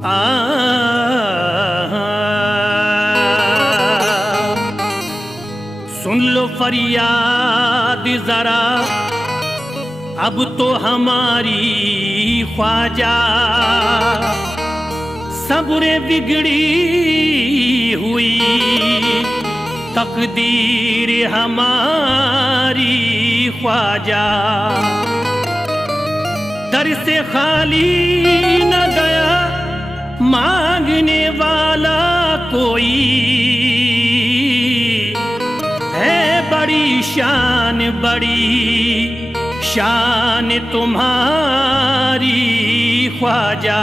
आ सुन लो फरियाद जरा अब तो हमारी ख्वाजा, सब्र बिगड़ी हुई तकदीर हमारी ख्वाजा। दर से खाली न गया मांगने वाला कोई, है बड़ी शान तुम्हारी ख्वाजा।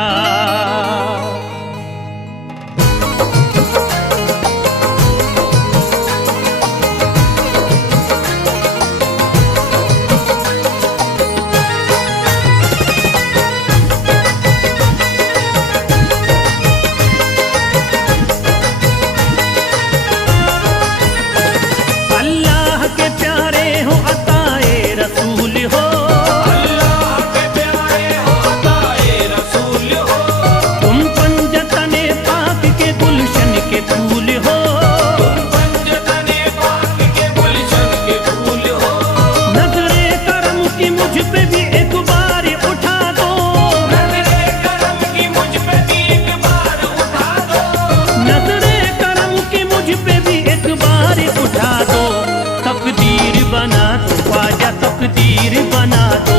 तकदीर बना दो,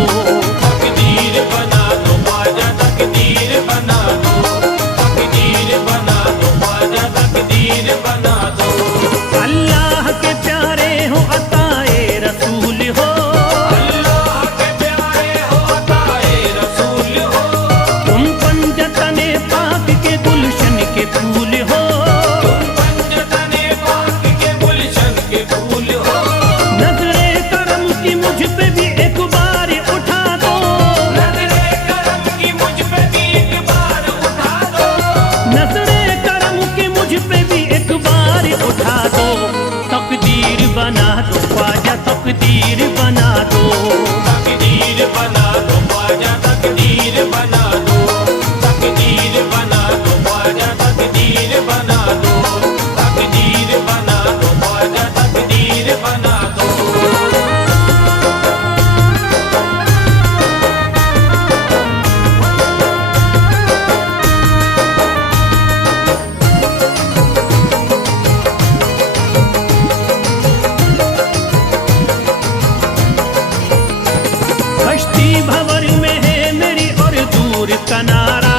तकदीर बना दो ख्वाजा, तकदीर बना दो, तकदीर बना दो ख्वाजा, तकदीर बना दो। अल्लाह के प्यारे हो अताए रसूल हो, अल्लाह के प्यारे हो अताए रसूल हो, तुम पंजतने पाक के गुलशन के फूल हो, तुम पंजतने पाक के गुलशन के फूल हो। नजरे करम की मुझ पे भी एक बार उठा दो, नजरे करम की मुझ पे भी एक बार उठा दो, नजरे करम की मुझ पे भी एक बार उठा दो। तकदीर बना दो ख्वाजा, तकदीर बना दो, तकदीर बना दो ख्वाजा, तकदीर बना दो, तकदीर बना दो ख्वाजा, तकदीर बना दो, तकदीर बना दो ख्वाजा, तकदीर बना दो। कश्ती भंवर में है मेरी और दूर किनारा,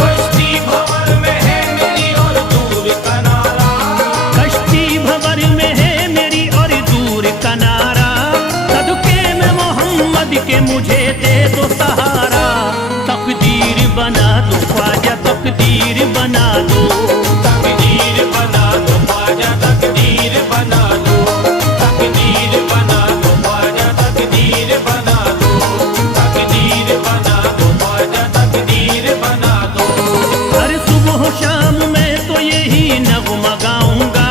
कश्ती भंवर में है मेरी और दूर किनारा, कश्ती भंवर में है मेरी और दूर किनारा। सदके में मोहम्मद के मुझे दे दो सहारा, तकदीर बना दो ख्वाजा, तकदीर बना दो, तकदीर बना दो ख्वाजा, तकदीर बना दो, तकदीर बना दो ख्वाजा, तकदीर बना दो, तकदीर बना दो ख्वाजा, तकदीर बना दो। हर सुबह शाम मैं तो यही नगमा गाऊंगा,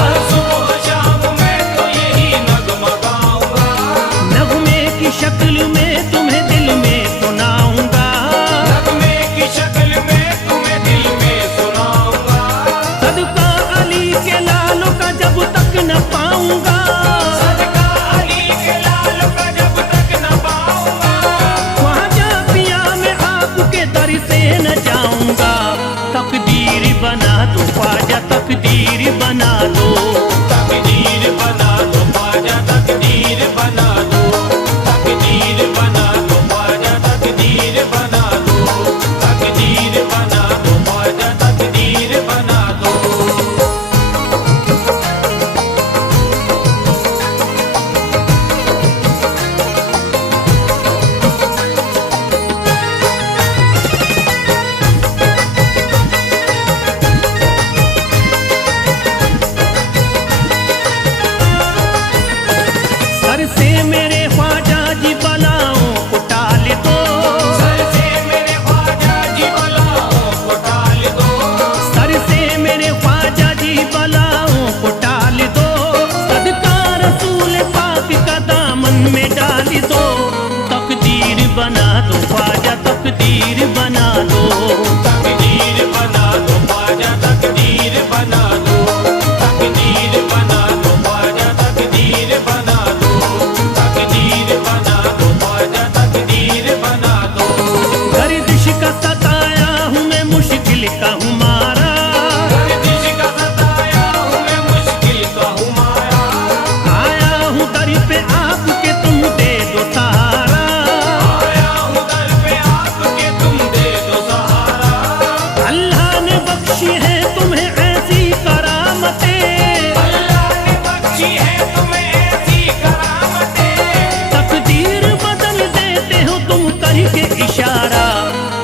हर सुबह शाम मैं तो यही नगमा गाऊंगा, नगमे की शक्ल में तुम्हें दिल में सुनाऊंगा, नगमे की शक्ल में तुम्हें दिल में सुनाऊंगा। इशारा,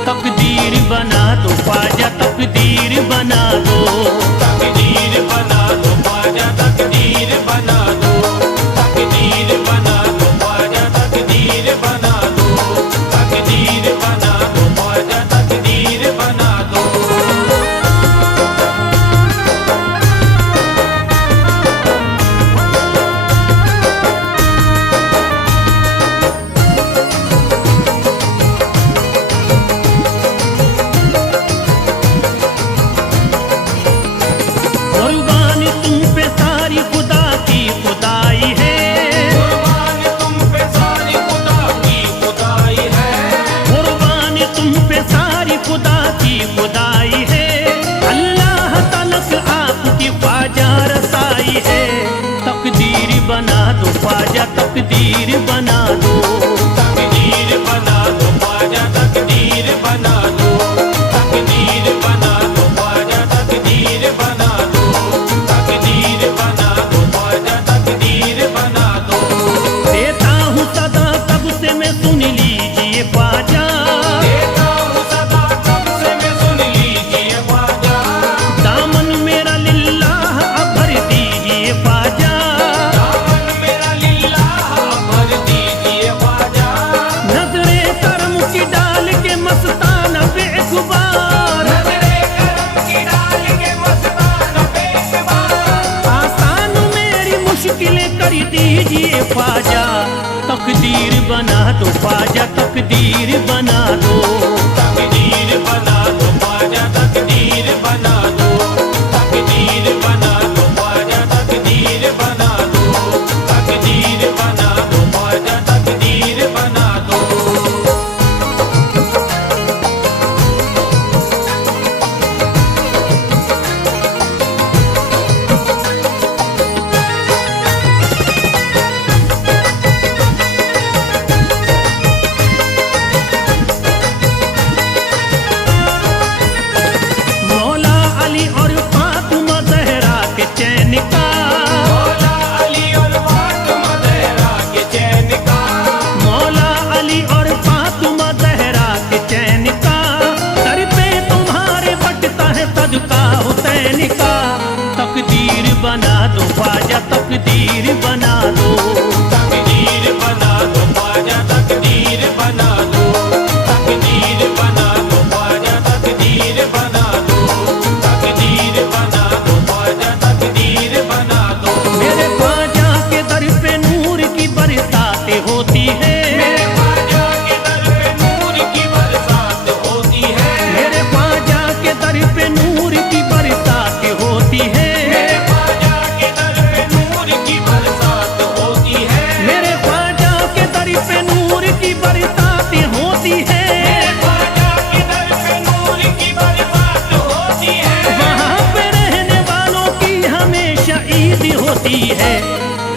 तकदीर बना दो ख्वाजा तकदीर बना दो, तकदीर बना दो ख्वाजा तकदीर बना दो, तकदीर बना दो ख्वाजा तकदीर बना दो, तकदीर बना दो ख्वाजा तकदीर बना दो। कुर्बान तुम पे सारी खुदा की खुदाई है, कुर्बान तुम पे सारी खुदा की खुदाई है, कुर्बान तुम पे सारी खुदा की खुदाई है, अल्लाह तलक आपकी ख्वाजा रसाई है, तकदीर बना दो ख्वाजा तकदीर बना दो, तकदीर बना दो ख्वाजा तकदीर बना दो, तकदीर बना दो ख्वाजा तकदीर बना दो, तकदीर बना दो ख्वाजा तकदीर बना दो। देता हूँ सदा तब से मैं सुन लीजिए ख्वाजा, देता हूँ सदा कब से मैं सुन लीजिए ख्वाजा, दामन मेरा लिल्लाह अब भर दीजिए ख्वाजा, दामन मेरा लिल्लाह भर दीजिए ख्वाजा, नजरे करम की डाल के मस्ताना बेखुबार, नजरे करम की डाल के मस्ताना बेखुबार, आसान मेरी मुश्किलें कर दीजिए ख्वाजा, तकदीर बना दो ख्वाजा तकदीर बना दो, तकदीर बना दो ख्वाजा तकदीर बना दो, तकदीर बना दो ख्वाजा तकदीर बना दो, तकदीर बना दो ख्वाजा तकदीर बना दो। मौला अली और फातिमा ज़हरा के चैन का, मौला अली और फातिमा ज़हरा के चैन का, मौला अली और फातिमा ज़हरा के चैन का, सर पे तुम्हारे बटता है सदका हुसैन का, तकदीर बना दो ख्वाजा तकदीर बना दो, तकदीर बना दो ख्वाजा तकदीर बना दो, तकदीर बना दो ख्वाजा तकदीर बना दो, तकदीर बना दो ख्वाजा तकदीर बना दो। मेरे ख्वाजा के दर पे नूर की बरसातें होती है, मेरे ख्वाजा के दर पे नूर की बरसात होती है, मेरे ख्वाजा के दर पे नूर की बरसातें होती है, मेरे ख्वाजा के दर पे नूर की बरसात होती है, मेरे ख्वाजा के दर पे नूर की बरसातें होती है, मेरे ख्वाजा के दर पे नूर की बरसात होती है, वहाँ पे रहने वालों की हमेशा ईद होती है,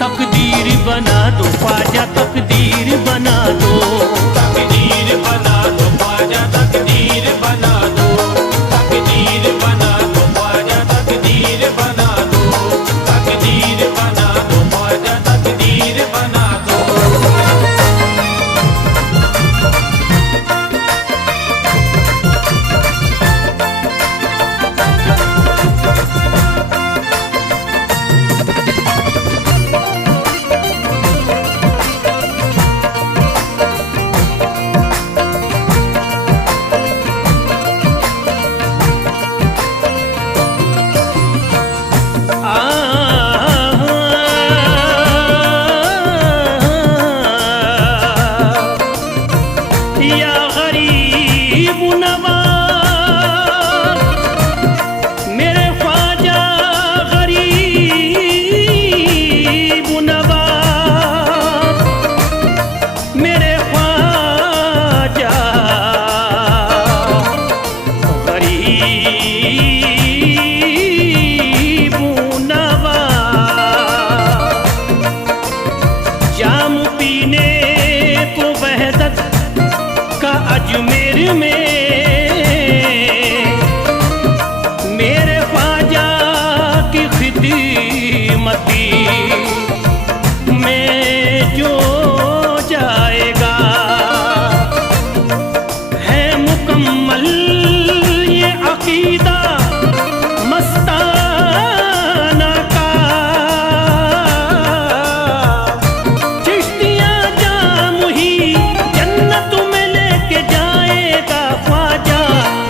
तकदीर बना दो ख्वाजा तकदीर बना दो, तकदीर बना दो ख्वाजा तकदीर बना दो, तकदीर बना दो ख्वाजा तकदीर बना दो, तकदीर बना दो ख्वाजा तकदीर बना दो। या गरीब नवाज मेरे ख्वाजा गरीब नवाज, मेरे ख्वाजा गरीब नवाज, जाम पीने को वहदत का अजमेर में मेरे ख्वाजा की खिदमती में जो जाएगा, अकीदा मस्ताना का, चिश्तियाँ जाम ही जन्नत में लेके जाएगा ख्वाजा।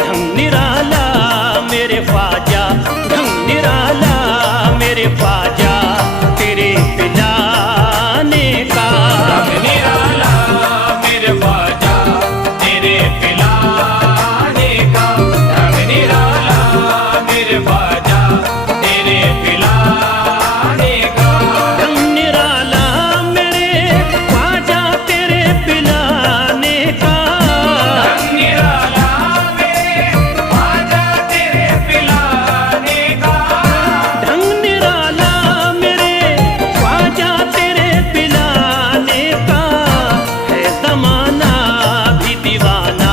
ढंग निराला मेरे ख्वाजा, ढंग निराला मेरे ख्वाजा, तेरे पिलाने का। ढंग निराला मेरे ख्वाजा, तेरे पिलाने का। ढंग निराला मेरे ख्वाजा, तेरे पिलाने का। ढंग निराला मेरे ख्वाजा, तेरे पिलाने का। ढंग निराला मेरे ख्वाजा, तेरे पिलाने का। ढंग निराला मेरे ख्वाजा, तेरे पिलाने का। है ज़माना भी दीवाना,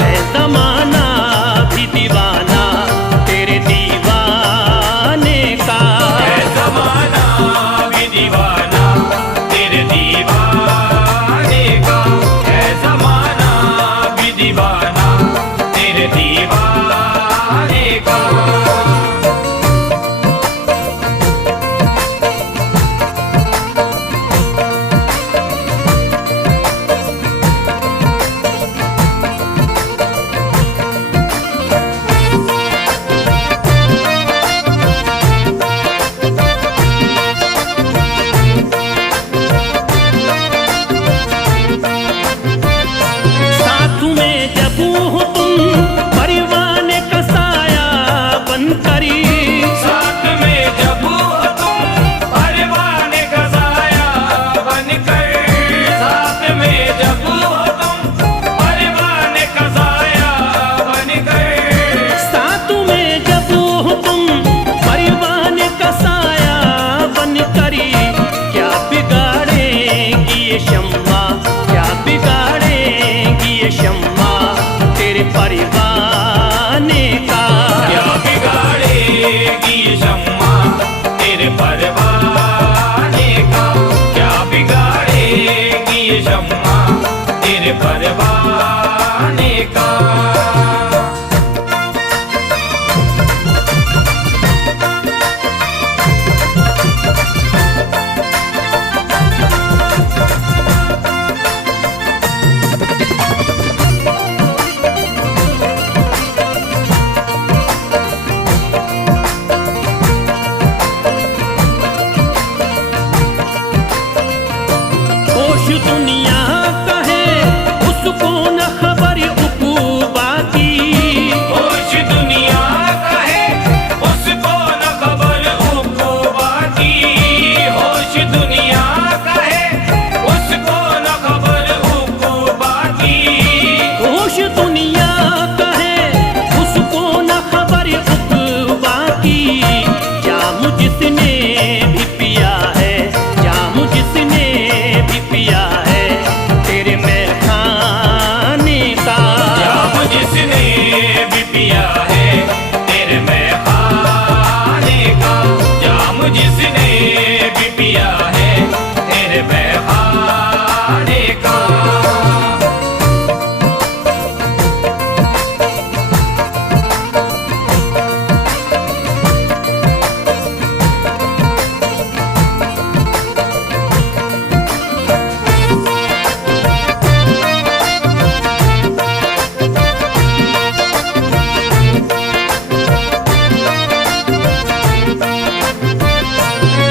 है ज़माना भी दीवाना, तेरे दीवाने का। है ज़माना भी दीवाना, तेरे दीवाने का। है ज़माना भी दीवाना, तेरे दीवाने का। साथ में जब हो तुम परवाने का साया बनकरी, साथ में जब हो तुम परवाने का साया बनकर। साथ में जब हो तुम परवाने का साया बनकर। साथ में जब हो तुम परवाने का साया बनकरी, क्या बिगाड़ेंगी ये शम्मा, क्या बिगाड़ेंगी ये शम्मा, तेरे परवाने का। क्या बिगाड़ेगी ये शम्मा, तेरे परवाने का। क्या बिगाड़ेगी ये शम्मा, तेरे परवाने का। होश दुनिया का है उसको न खबर उकूबा की, होश दुनिया का है उसको न खबर उक़ूबा की। होश दुनिया का है उसको न खबर उक़ूबा की। होश दुनिया का है उसको न खबर उकूबा की। जाम जिसने भी पिया है, जाम जिसने भी पिया है, तेरे मैं खाने का। जाम जिसने भी पिया है, तेरे मैं खाने का। जाम जिसने भी पिया है, तेरे मैं खाने का।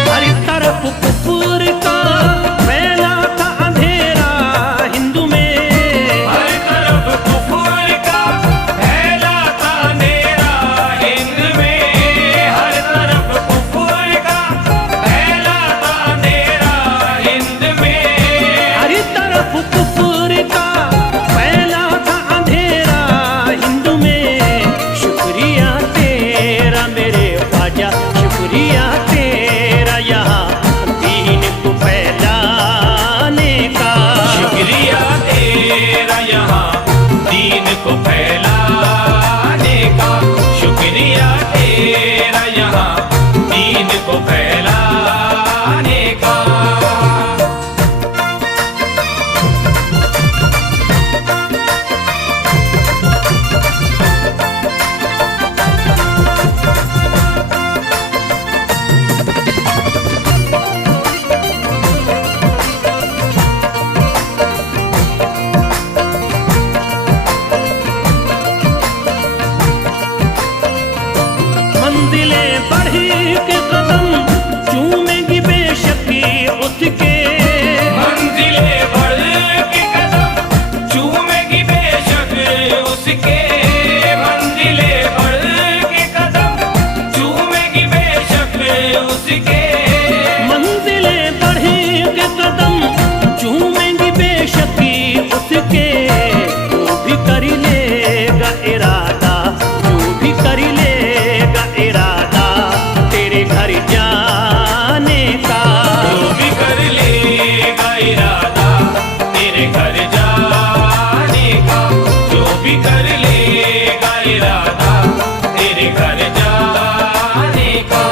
हर तरफ कुफर का फैला था अंधेरा हिंदू में। हर तरफ कुफर का फैला था अंधेरा हिंद में। हर तरफ कुफर का फैला था अंधेरा हिंद में। हर तरफ कुफर का फैला था अंधेरा हिंदू में। शुक्रिया तेरा मेरे ख्वाजा, शुक्रिया तेरा यहाँ दीन को फैलाने का। शुक्रिया तेरा यहाँ दीन को फैलाने का। शुक्रिया तेरा यहाँ दीन को फैलाने का। बढ़ी के कदम चूमेंगी बेशक उसके, मंजिलें बढ़ के कदम चूमेंगी बेशक उसके, मंजिलें बढ़ के कदम चूमेंगी बेशक उसके, मंजिलें बढ़ी के कदम चूमेंगी बेशक उसके। जो भी कर लेगा इरादा, जो भी कर लेगा इरादा तेरे घर जाने का, जो भी कर लेगा इरादा तेरे घर जाने का, जो भी कर लेगा इरादा तेरे घर जाने का।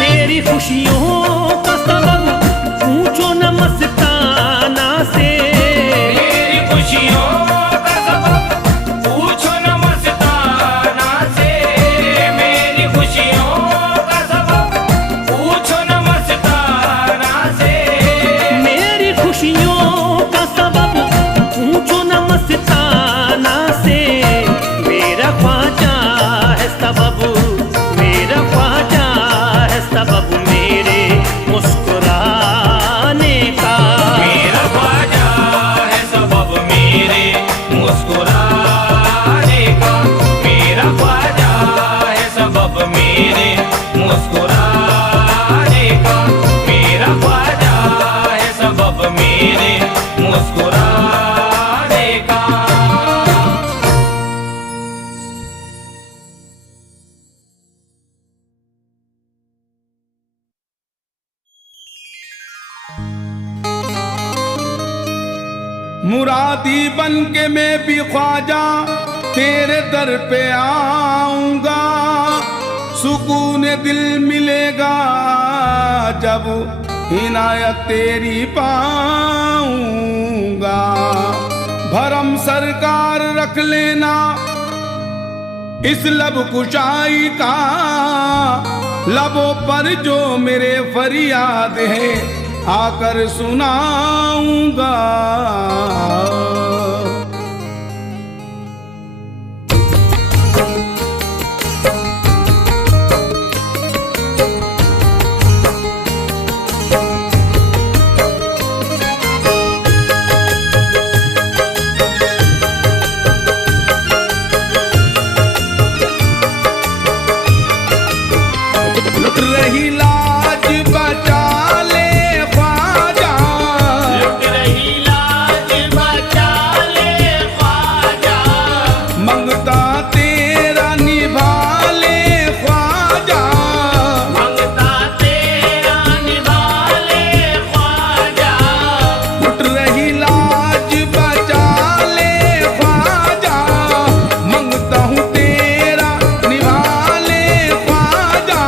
मेरी खुशियों का सबब पूछो न मस्ताना से, मेरी खुशियों का सबब पूछो न मस्ताना से, मेरी खुशियों का सबब पूछो न मस्ताना से, मेरी खुशियों का सबब पूछो न मस्ताना से। मेरा ख्वाजा है सबब, मेरा ख्वाजा है सबब मेरे मुस्कुराने का, मेरा ख्वाजा है सबब मेरे मुस्कुराने का, मेरा ख्वाजा है सबब मेरे मुस्कुराने का, मेरा ख्वाजा है सबब मेरे मुस्कुराने का। मुरादी बन के मैं भी ख्वाजा तेरे दर पे आऊंगा, सुकून दिल मिलेगा जब हिनायत तेरी पाऊंगा। भरम सरकार रख लेना इस लब कुशाई का, लबों पर जो मेरे फरियाद है आकर सुनाऊंगा। लुट रही लाज बचा ले ख्वाजा, लुट रही लाज बचा ले ख्वाजा, मंगता तेरा निभा ले ख्वाजा, मंगता तेरा निभा ले ख्वाजा, लुट रही लाज बचा ले ख्वाजा, मंगता हूँ तेरा निभा ले ख्वाजा।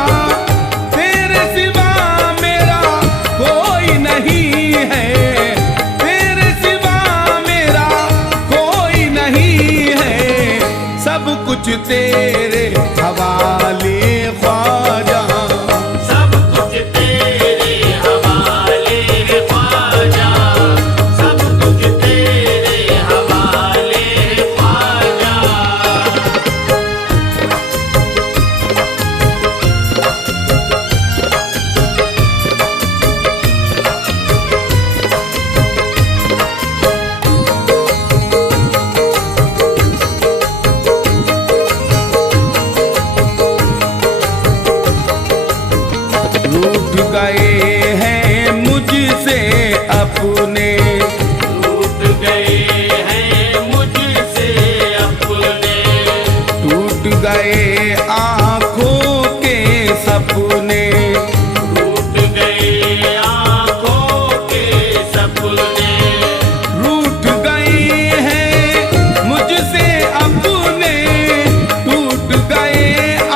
तेरे सिवा मेरा कोई नहीं है, तेरे सिवा मेरा कोई नहीं है, सब कुछ तेरे हवाले ख्वाजा। सब कुछ तेरे हवाले ख्वाजा, सब कुछ तेरे हवाले ख्वाजा। रूठ गए हैं मुझसे अपने, टूट गए हैं मुझसे अपने, टूट गए आँखों के सपने, टूट गए आँखों के सपने, रूठ गए हैं मुझसे अपने, टूट गए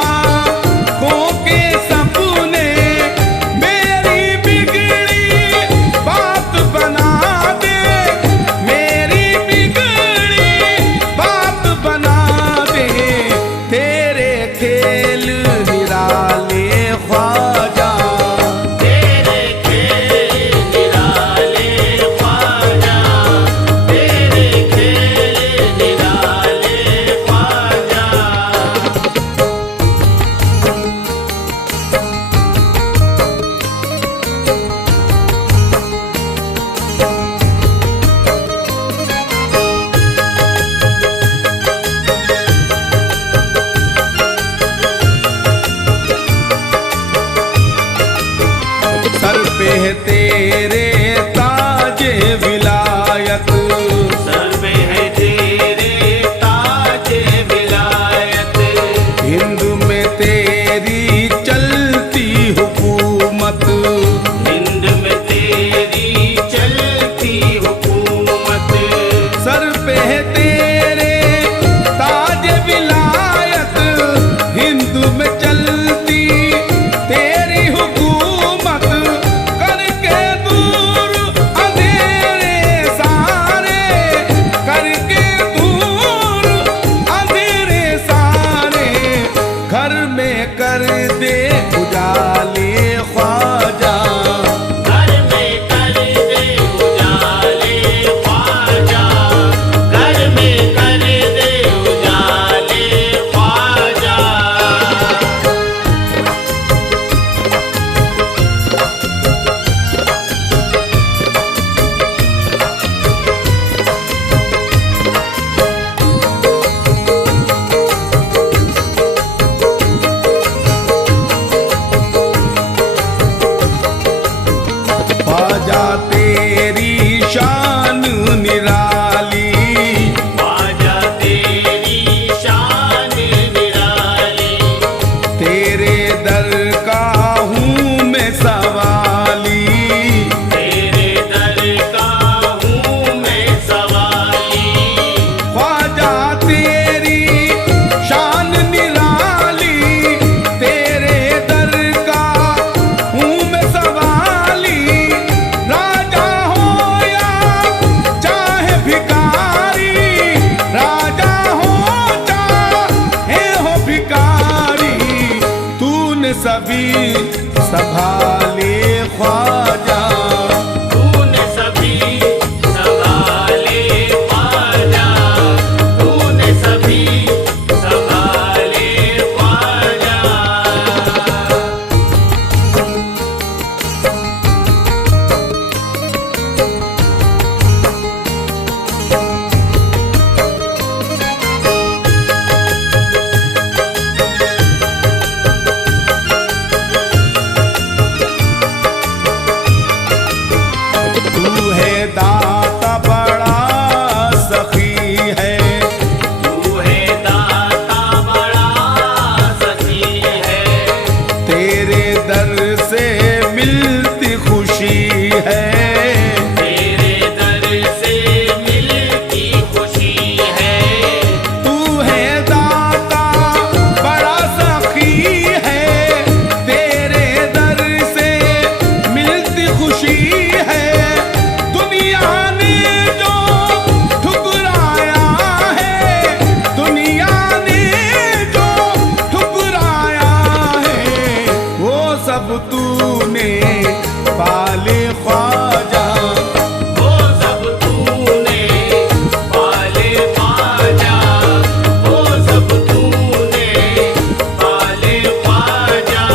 आँखों के सपने। मेरी है तेरे ताजे विलायत, सर पे है तेरे ताजे विलायत, हिंद में तेरी चलती हुकूमत, हिंद में तेरी चलती हुकूमत, सर पे है तेरे ताज विलायत, हिंद में चलती तेरी हुकूमत, करके दूर अंधेरे सारे, करके दूर अंधेरे सारे, घर में कर दे उजाले ख्वाजा, घर में कर दे उजाले ख्वाजा, घर में कर दे उजाले ख्वाजा। ख्वाजा तेरी शान निराली, ख्वाजा तेरी शान निराली, तेरे दर का हूँ मैं सवाली, तेरे दर का हूँ मैं सवाली, ख्वाजा तेरी शान निराली, तेरे दर का हूँ मैं सवाली, राजा हो या चाहे भिखारी, राजा हो चाहे हो भिखारी, तूने सभी संभाले ख्वाजा, तूने सभी संभाले ख्वाजा, तूने सभी संभाले ख्वाजा। तू है दाता बड़ा सखी है, तू है दाता बड़ा सखी है, तेरे दर से मिलती खुशी है, तेरे दर से मिलती खुशी है, तू है दाता बड़ा सखी है, तेरे दर से मिलती खुशी है, दुनिया ने जो ठुकराया है, दुनिया ने जो ठुकराया है, वो सब तूने पाले ख्वाजा, वो सब तूने पाले ख्वाजा, वो सब तूने पाले ख्वाजा।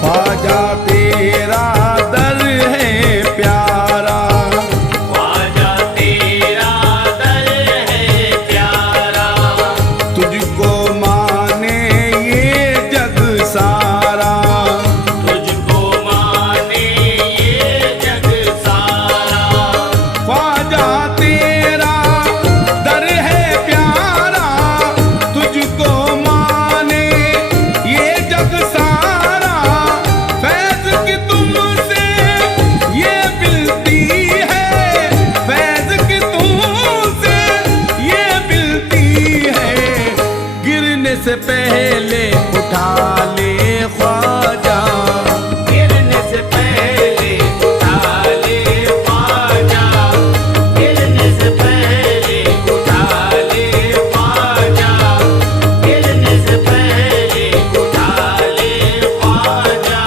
ख्वाजा तेरा दर है प्यारा, ख्वाजा तेरा दर है प्यारा, तुझको माने ये जग सारा, तुझको माने ये जग सारा, ख्वाजा तेरा दर है प्यारा, तुझको माने ये जग सारा, फैज की तुमसे ये मिलती है, फैज की तुमसे ये मिलती है, गिरने से पहले उठा ले ख्वाजा, गिरने से पहले उठा ले ख्वाजा, गिरने से पहले उठा ले ख्वाजा, गिरने से पहले उठा ले ख्वाजा।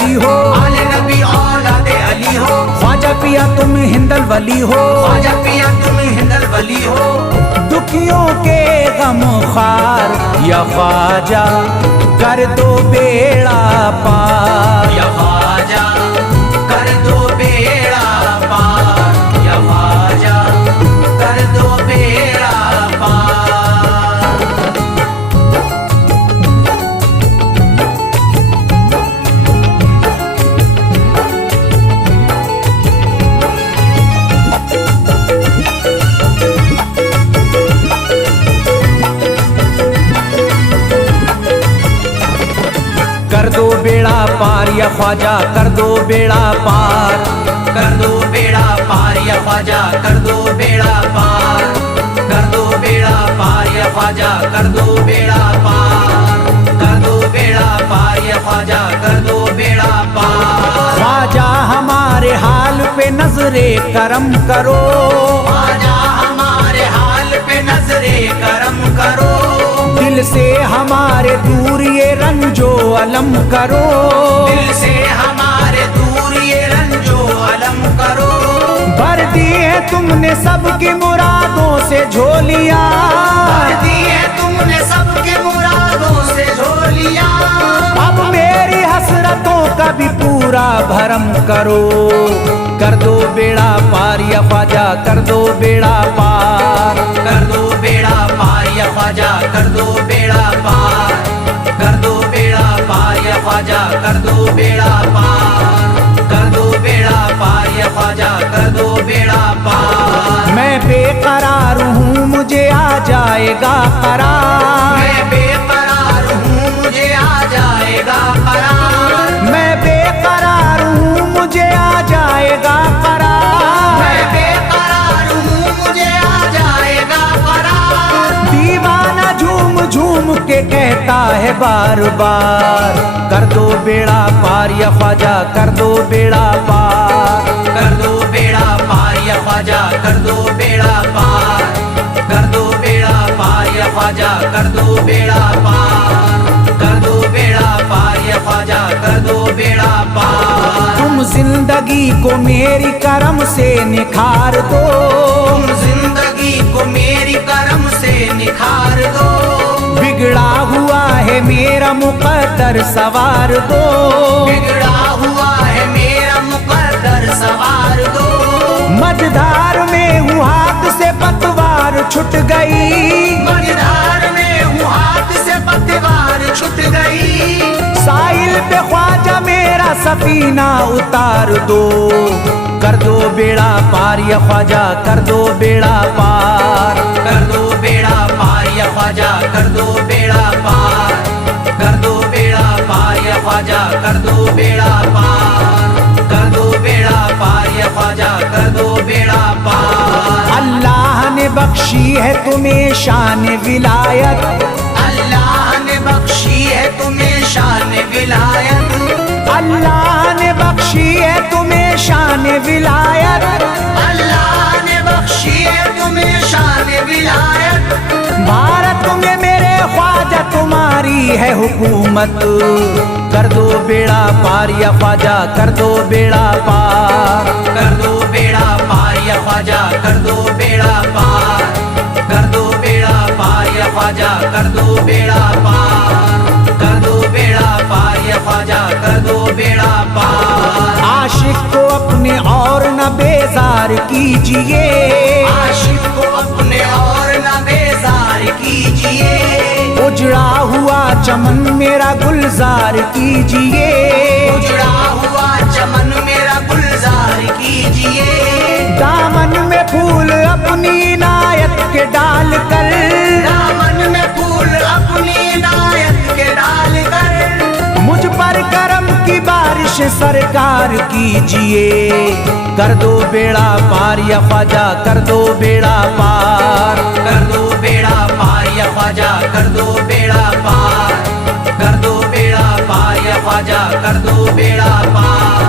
अली हो, आले नबी औलादे अली हो, ख्वाजा पिया तुम हिंदल वली हो, ख्वाजा पिया तुम हिंदल वली हो। दुखियों के गम खार या ख्वाजा कर दो बेड़ा पार, या ख्वाजा कर दो बेड़ा पार, या ख्वाजा कर दो बेड़ा पार। कर दो बेड़ा पार या ख्वाजा कर दो बेड़ा पार, कर दो बेड़ा पार या ख्वाजा कर दो बेड़ा पार, कर दो बेड़ा पार या ख्वाजा कर दो बेड़ा पार, कर दो बेड़ा पार या ख्वाजा कर दो बेड़ा पार। ख्वाजा हमारे हाल पे नजरे करम करो, ख्वाजा हमारे हाल पे नजरे करम करो, दिल से हमारे दूर ये रंजो अलम करो, दिल से हमारे दूर ये रंजो अलम करो। भर दी है तुमने सबकी मुरादों से झोलियां, भर दी है तुमने सबके मुरादों से झोलियां, अब मेरी हसरतों का भी पूरा भरम करो। कर दो बेड़ा पार या ख्वाजा कर दो बेड़ा पार, कर दो बेड़ा पार या ख्वाजा कर दो बेड़ा पार, कर दो बेड़ा पार या ख्वाजा कर दो बेड़ा पार, कर दो बेड़ा पार या ख्वाजा कर दो बेड़ा पार। मैं बेकरार हूँ मुझे आ जाएगा करार, मैं बेकरार हूँ मुझे आ जाएगा करार, मैं बेकरार हूँ मुझे आ जाएगा करार, मैं बेकरार हूँ मुझे आ जाएगा करार। दीवाना झूम झूम के कहता है बार बार, कर दो बेड़ा पार या ख्वाजा कर दो बेड़ा पार, कर दो बेड़ा पार या ख्वाजा कर दो बेड़ा पार, कर दो बेड़ा पार या ख्वाजा कर दो बेड़ा पार, कर दो बेड़ा पार या ख्वाजा कर दो बेड़ा पार। तुम जिंदगी को मेरी करम से निखार दो, तुम जिंदगी को मेरी करम से निखार दो, बिगड़ा हुआ है मेरा मुकद्दर सवार दो, बिगड़ा हुआ है मेरा मुकद्दर सवार दो। मझधार में हूँ हाथ से पतवार छूट गई, मझधार में हूँ हाथ से पतवार छूट गई, साहिल पे ख्वाजा मेरा सफीना उतार दो। कर दो बेड़ा पार या ख्वाजा कर दो बेड़ा पार, कर दो बेड़ा पार या ख्वाजा कर दो बेड़ा पार, कर दो बेड़ा पार या ख्वाजा कर दो बेड़ा पार, कर दो बेड़ा पार या ख्वाजा कर दो बेड़ा पार। अल्लाह ने बख्शी है तुम्हें शान विलायत, अल्लाह ने बख्शी है तुम्हें शान विलायत, अल्लाह ने बख्शी है तुम्हें शान विलायत, अल्लाह ने बख्शी है तुम्हें शान विलायत। भारत में मेरे ख्वाजा तुम्हारी है हुकूमत, कर दो बेड़ा पार या ख्वाजा कर दो बेड़ा पार, कर दो बेड़ा पार या ख्वाजा कर दो बेड़ा पार, कर दो बेड़ा पार या ख्वाजा कर दो बेड़ा पार, कर दो बेड़ा पार या ख्वाजा कर दो बेड़ा पार। आशिक को अपने और न बेजार कीजिए, आशिक को अपने और न बेजार कीजिए, उजड़ा हुआ चमन मेरा गुलजार कीजिए, उजड़ा हुआ चमन मेरा गुलजार कीजिए, दामन में फूल अपनी इनायत के डाल कर, दामन में फूल अपनी इनायत के डाल कर, मुझ पर करम की बारिश सरकार कीजिए। कर दो बेड़ा पार या ख्वाजा कर दो बेड़ा पार, कर दो बेड़ा पार या ख्वाजा कर दो बेड़ा पार, कर दो बेड़ा पार या ख्वाजा कर दो बेड़ा पार,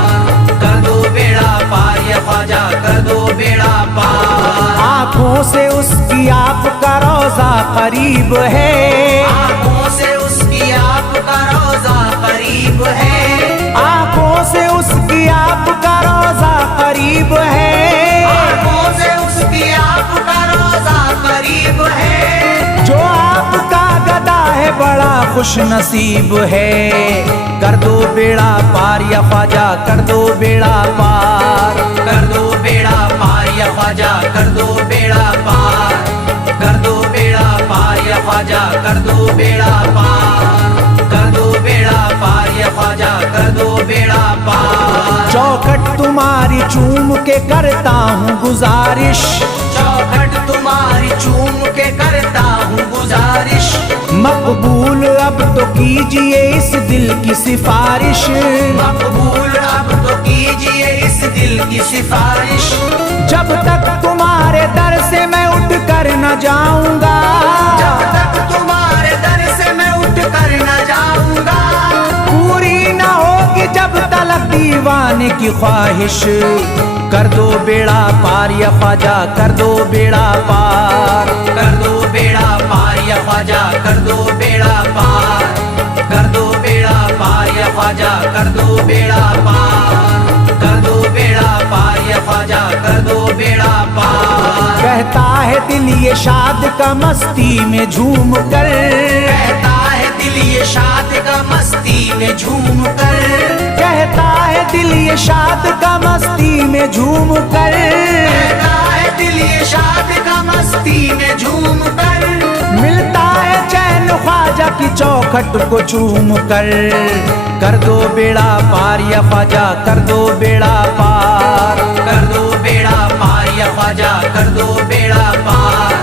कर दो बेड़ा पार या ख्वाजा कर दो बेड़ा पार। आँखों से उसकी आपका रोजा करीब है, आँखों से उसकी आपका रोजा करीब है, आँखों खुश नसीब है। कर दो बेड़ा पार या ख्वाजा कर दो बेड़ा पार। कर दो बेड़ा पार या ख्वाजा कर दो बेड़ा पार। कर दो बेड़ा पार या ख्वाजा कर दो बेड़ा पार। कर दो बेड़ा पार या ख्वाजा कर दो बेड़ा पार। चौखट तुम्हारी चूम के करता हूँ गुजारिश। चौखट तुम्हारी चूम के करता हूँ गुजारिश। मकबूल अब तो कीजिए इस दिल की सिफारिश। मकबूल अब तो कीजिए इस दिल की सिफारिश। जब तक तुम्हारे दर से मैं उठ कर न जाऊंगा। जब तक तुम्हारे दर से मैं उठ कर न जाऊंगा। पूरी न होगी जब तलक दीवाने की ख्वाहिश। कर दो बेड़ा पार या ख्वाजा कर दो बेड़ा पार। कर दो बेड़ा पार या ख्वाजा कर दो बेड़ा पार। कर दो बेड़ा पार या ख्वाजा कर दो बेड़ा पार। कर दो बेड़ा पार या ख्वाजा कर दो बेड़ा पार। कहता है दिल ये शाद का मस्ती में झूम कर। कहता है दिल ये शाद का मस्ती में झूम कर। कहता है दिल ये शाद का मस्ती में झूम कर। कहता है दिल ये शाद का मस्ती में झूम कर। मिलता है चैन ख्वाजा की चौखट को चूम कर। कर दो बेड़ा पार या ख्वाजा कर दो बेड़ा पार। कर दो बेड़ा पार या ख्वाजा कर दो बेड़ा पार।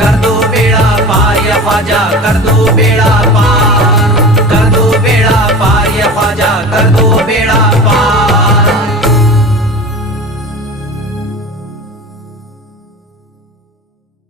कर दो बेड़ा पार या ख्वाजा कर दो बेड़ा पार। कर दो बेड़ा पार या ख्वाजा कर दो बेड़ा पार।